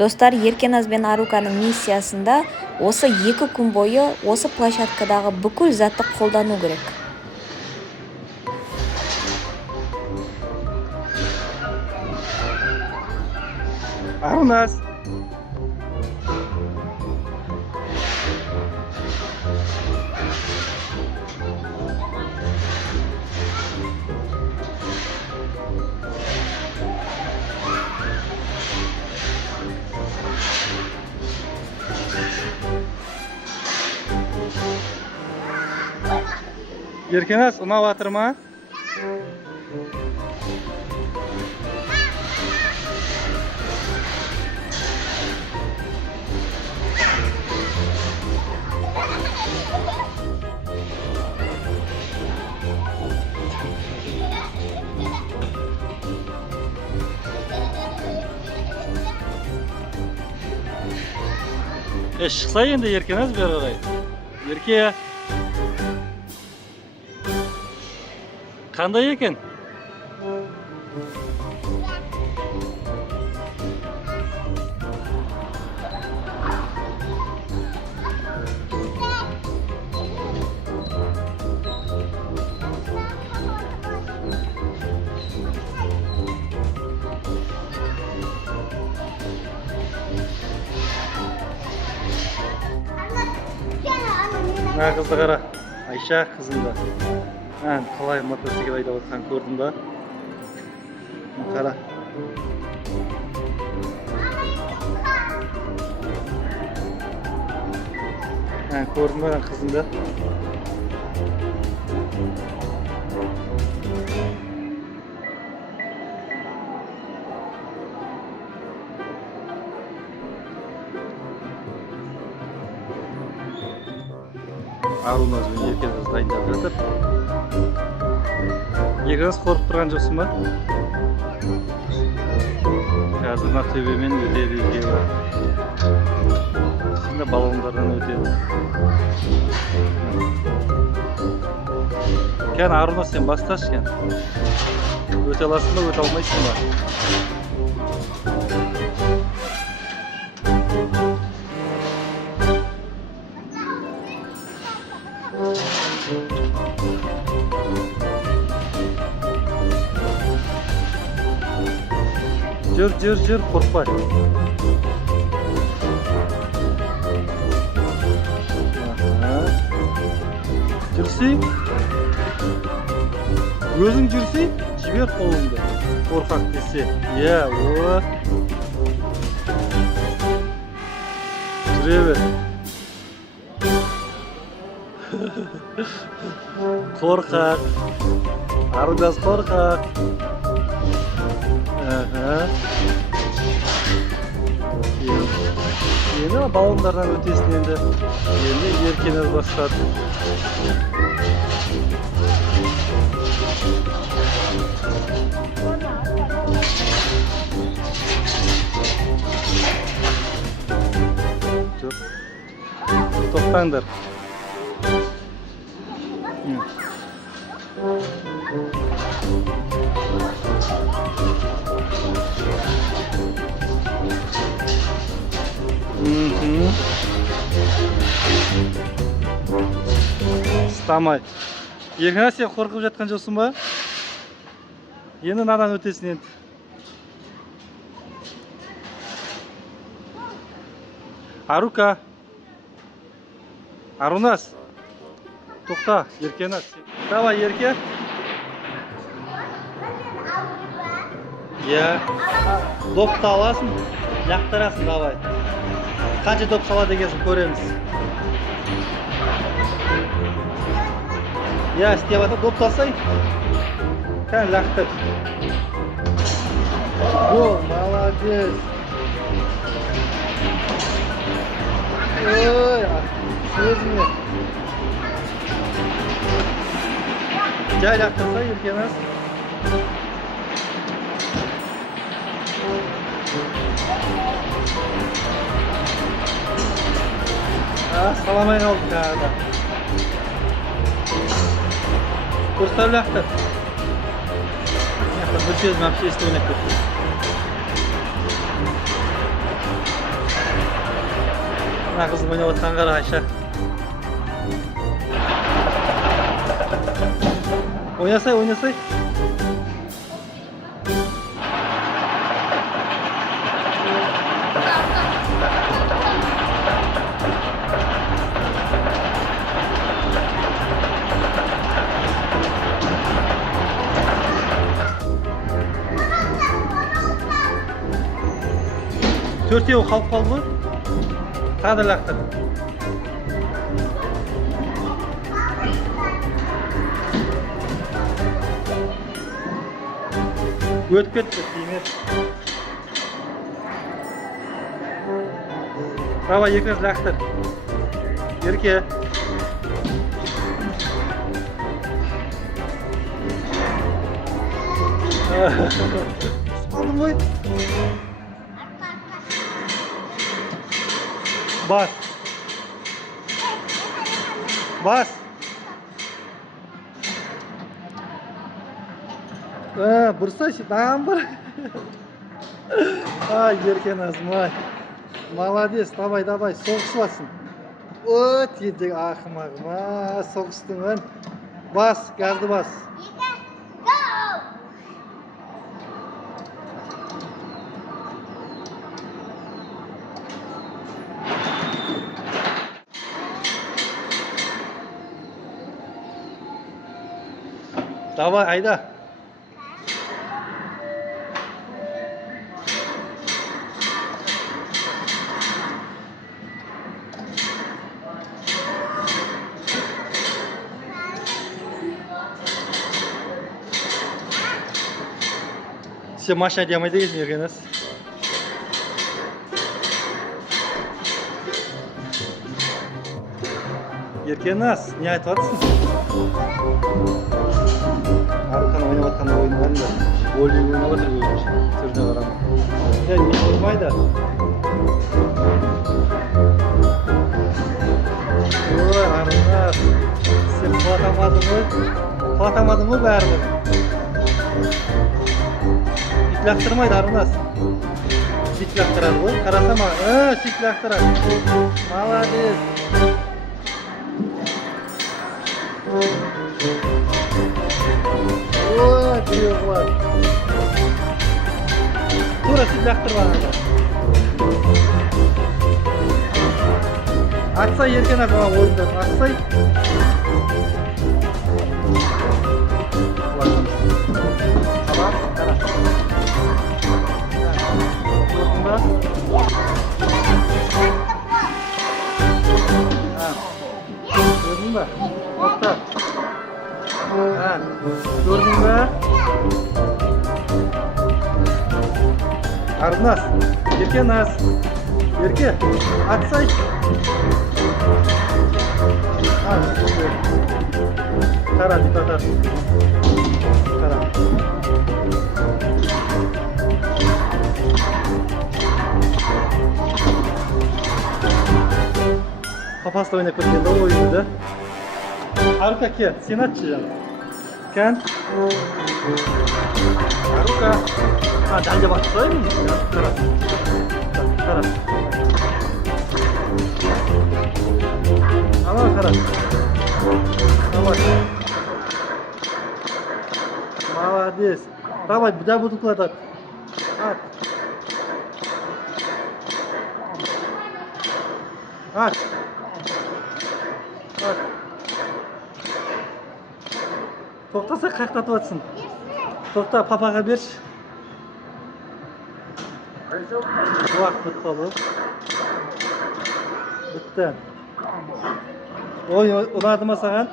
Достар, Еркеназ бен Аруканың миссиясында осы 2 күн бойы осы площадкадағы бүкіл затты қолдану керек. Арунас. Еркеназ, ұнап жатыр ма? Шықса енді Еркеназ бері қарай. Ерке. Қандай екен? Мына қызды қара. Айша қызында. Қалай мотоцикл айдап жатқанын көрдің ба? Қара. Көрдің ба қызында? Аруназ бен Еркеназ дайындап жатыр. Еркеназ қорқып тұрған жоқсың ба? Қазір мына төбемен өтеді екеуі. Şimdi баллондардан өтеді. Кен, Аруназ, сен басташы кен. Өте аласың ба, өте алмайсың ба? Жүр, қорқпай. Жүрсей? Өзің жүрсей, жібер қолыңды. Қорқақ десе. О. Жүре бер. Қорқақ. Аруназ қорқақ. Енді баллондардан өтесін енді Еркеназ бастады. Тоқтаңдар. Стамай. Еркеназ, сен қорқып жатқан жоқсың ба? Енді надан өтесін енді. Арука. Аруназ. Тоқта, Еркеназ. Давай, Ерке. Допты аласың, лақтырасың, давай. Қанша доп салады екенсің көреміз. Істеп жатыр, доп тасай. Кән лақтыр. Молодец. Сөзіңе. Жай лақтырса, Еркеназ. Саламай қалды тағы да. Дұрыстап лақтыр. Бір сөзім общество ойнап кетті. Мына қыздың ойнап отқан қара Айша. Ойнасай, ойнасай. Төртеуі қалып қалды ғой. Тағы лақтыр. Өтіп кетті, тимер. Давай, екінші лақтыр. Ерке. Алдым ғой. Бас. Бас. Бұрсай, дағам бар. Ай, еркен азмай. Молодец, давай, соғыс басын. Өт, едек ақымағыма, соғыстың өн. Бас, газды бас. Давай, айда. Сен машина демайды екенсің, Еркенас. Еркенас, не айтып жатсың? Арқан ойнап жатқанда ойын бар да, боулинг ойнап отыр өзінше, түріне қарама. Не болмайды. Ой, Арнас, сен қуатамадың ғой бәрібір. Бүйтіп лақтырмайды, Арнас. Бүйтіп лақтырады ғой, қараса ма? Сөйтіп лақтырады. Молодец. Ой, біреу қылады. Тура сөйтіп лақтырмады. Атсай, еркен ата ойында. Атсай. Қара. Көрдің ба? Көрдің ба? Тоқта. Көрдің ба? Арнас, Еркенас. Ерке, атсай. Қара, бүйтіп атасың. Қара. Папасы ойнап көргенде ойынды. Арука, ке, сен атшы жаным. Кен. Арука. Дәлдеп атсайын. Қара. Қара. Ала, қара. Давай. Молодец. Давай, да буду кладать. Ат. Ат. Ат. Тоқтаса қақтатып атсың. Тоқта, папаға берші. Уақыт бітті қалды. Бітті. Ой, ұнады ма саған?